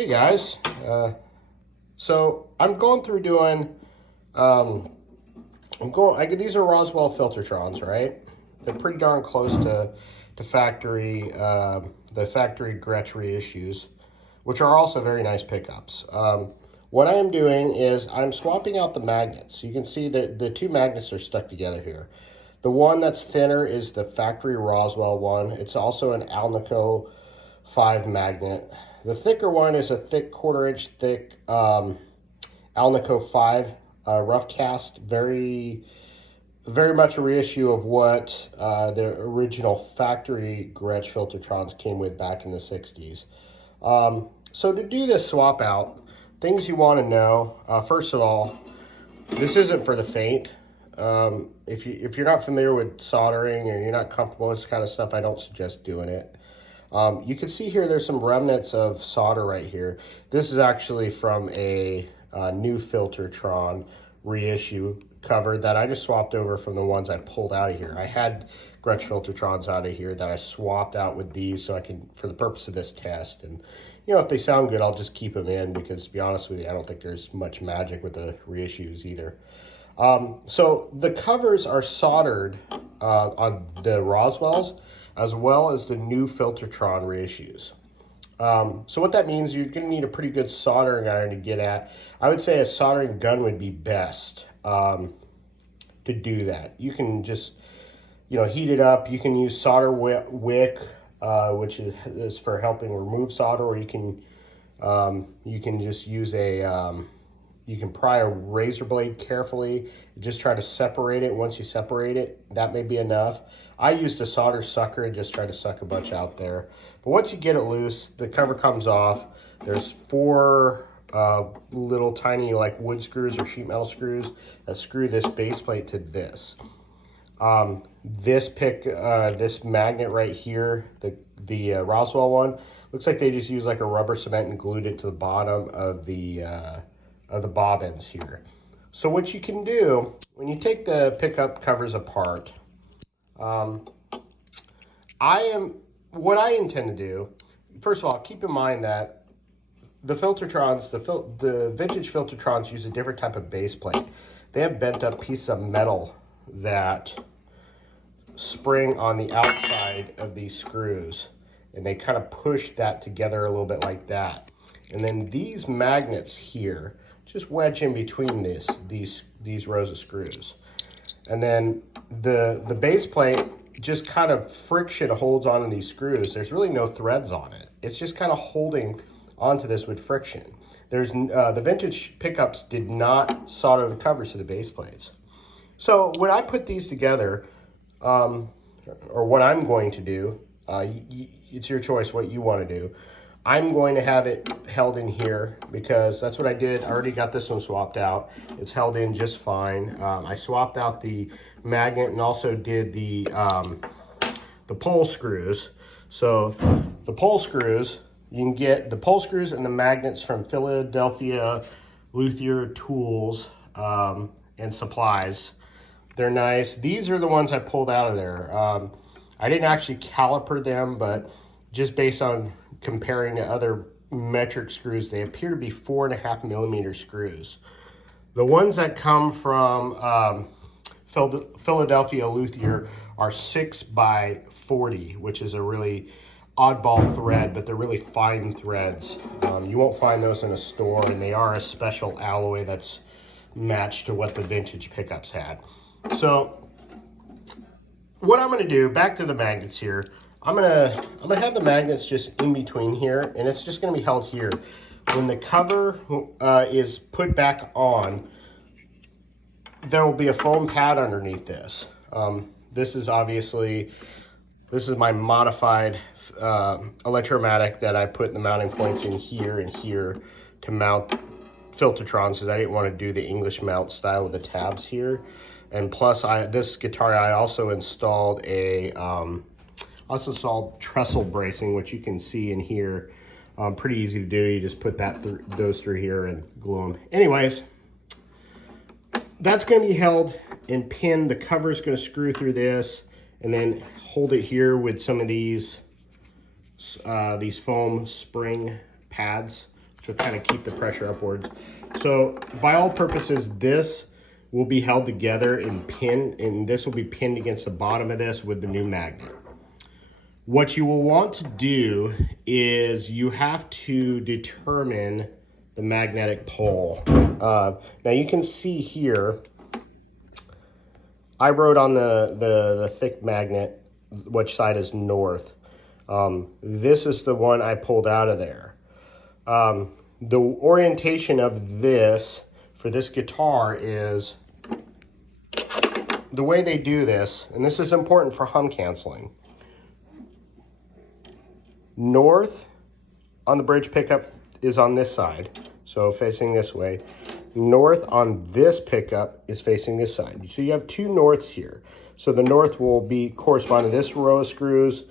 Hey guys, so I'm going through doing, these are Roswell Filtertrons, right? They're pretty darn close to factory, the factory Gretsch reissues, which are also very nice pickups. What I am doing is I'm swapping out the magnets. You can see that the two magnets are stuck together here. The one that's thinner is the factory Roswell one. It's also an Alnico 5 magnet. The thicker one is a thick 1/4 inch thick Alnico 5 rough cast. Very much a reissue of what the original factory Gretsch Filtertrons came with back in the 60s. So to do this swap out, things you want to know, first of all, this isn't for the faint. If you're not familiar with soldering or you're not comfortable with this kind of stuff, I don't suggest doing it. You can see here there's some remnants of solder right here. This is actually from a new Filtertron reissue cover that I just swapped over from the ones I pulled out of here. I had Gretsch Filtertrons out of here that I swapped out with these so I can, for the purpose of this test. And you know, if they sound good, I'll just keep them in because, to be honest with you, I don't think there's much magic with the reissues either. So the covers are soldered on the Roswells as well as the new Filtertron reissues. So what that means, you're going to need a pretty good soldering iron to get at. I would say a soldering gun would be best to do that. You can just, heat it up. You can use solder wick, which is for helping remove solder, or you can just use you can pry a razor blade carefully, just try to separate it. Once you separate it, that may be enough. I used a solder sucker and just tried to suck a bunch out there. But once you get it loose, the cover comes off. There's 4 little tiny like wood screws or sheet metal screws that screw this base plate to this. This magnet right here, the Roswell one, looks like they just used like a rubber cement and glued it to the bottom of the bobbins here. So what you can do when you take the pickup covers apart, what I intend to do, first of all, keep in mind that the Filtertrons, the vintage Filtertrons use a different type of base plate. They have bent up pieces of metal that spring on the outside of these screws, and they kind of push that together a little bit like that. And then these magnets here just wedge in between these rows of screws. And then the base plate just kind of friction holds onto these screws. There's really no threads on it. It's just kind of holding onto this with friction. There's the vintage pickups did not solder the covers to the base plates. So when I put these together, or what I'm going to do, it's your choice what you want to do. I'm going to have it held in here because that's what I did. I already got this one swapped out. It's held in just fine. I swapped out the magnet and also did the pole screws. So the pole screws, you can get the pole screws and the magnets from Philadelphia Luthier tools and supplies. They're nice. These are the ones I pulled out of there. I didn't actually caliper them, but just based on comparing to other metric screws, they appear to be 4.5 millimeter screws. The ones that come from Philadelphia Luthier are 6 by 40, which is a really oddball thread, but they're really fine threads. You won't find those in a store, and they are a special alloy that's matched to what the vintage pickups had. So what I'm going to do, back to the magnets here, I'm gonna have the magnets just in between here, and it's just gonna be held here. When the cover is put back on, there will be a foam pad underneath this. This is my modified electromatic that I put the mounting points in here and here to mount Filtertrons, because I didn't want to do the English mount style with the tabs here. And plus, this guitar I also installed trestle bracing, which you can see in here. Pretty easy to do. You just put those through here and glue them. Anyways, that's going to be held and pinned. The cover is going to screw through this and then hold it here with some of these foam spring pads to kind of keep the pressure upwards. So by all purposes, this will be held together and pinned, and this will be pinned against the bottom of this with the new magnet. What you will want to do is you have to determine the magnetic pole. Now you can see here, I wrote on the thick magnet which side is north. This is the one I pulled out of there. The orientation of this for this guitar is the way they do this, and this is important for hum canceling. North on the bridge pickup is on this side, so facing this way. North on this pickup is facing this side. So you have two norths here. So the north will be correspond to this row of screws,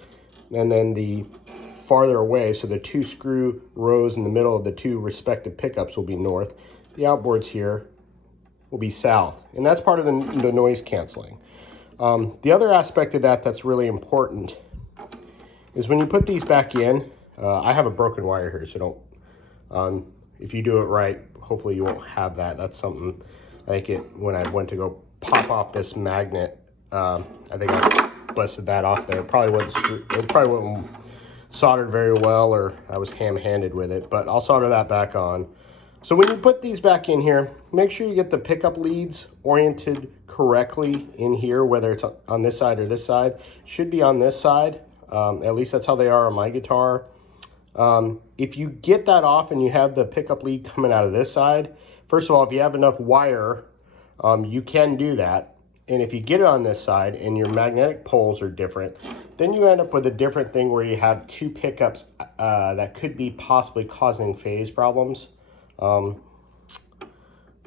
and then the farther away, so the two screw rows in the middle of the two respective pickups will be north. The outboards here will be south, and that's part of the noise canceling. The other aspect of that that's really important is when you put these back in, I have a broken wire here, so don't, if you do it right, hopefully you won't have that. That's something, I think when I went to go pop off this magnet, I think I busted that off there. It probably wasn't soldered very well, or I was ham-handed with it, but I'll solder that back on. So when you put these back in here, make sure you get the pickup leads oriented correctly in here, whether it's on this side or this side. Should be on this side. At least that's how they are on my guitar. If you get that off and you have the pickup lead coming out of this side, first of all, if you have enough wire, you can do that. And if you get it on this side and your magnetic poles are different, then you end up with a different thing where you have two pickups that could be possibly causing phase problems. The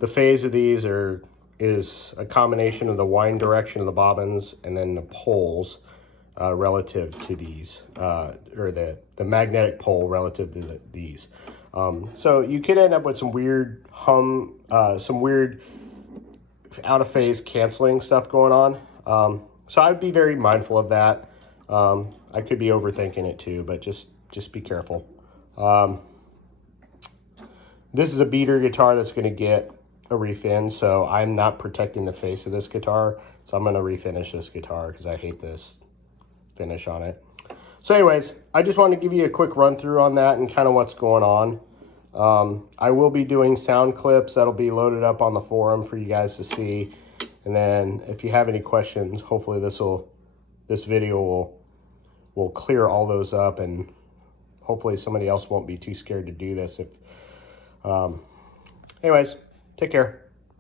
phase of these is a combination of the wind direction of the bobbins and then the poles relative to these, or the magnetic pole relative to these. So you could end up with some weird some weird out of phase canceling stuff going on. So I'd be very mindful of that. I could be overthinking it too, but just be careful. This is a beater guitar that's going to get a refin, so I'm not protecting the face of this guitar, so I'm going to refinish this guitar because I hate this finish on it. So anyways, I just wanted to give you a quick run through on that and kind of what's going on. I will be doing sound clips that'll be loaded up on the forum for you guys to see, and then if you have any questions, hopefully this video will clear all those up, and hopefully somebody else won't be too scared to do this. Anyways, take care.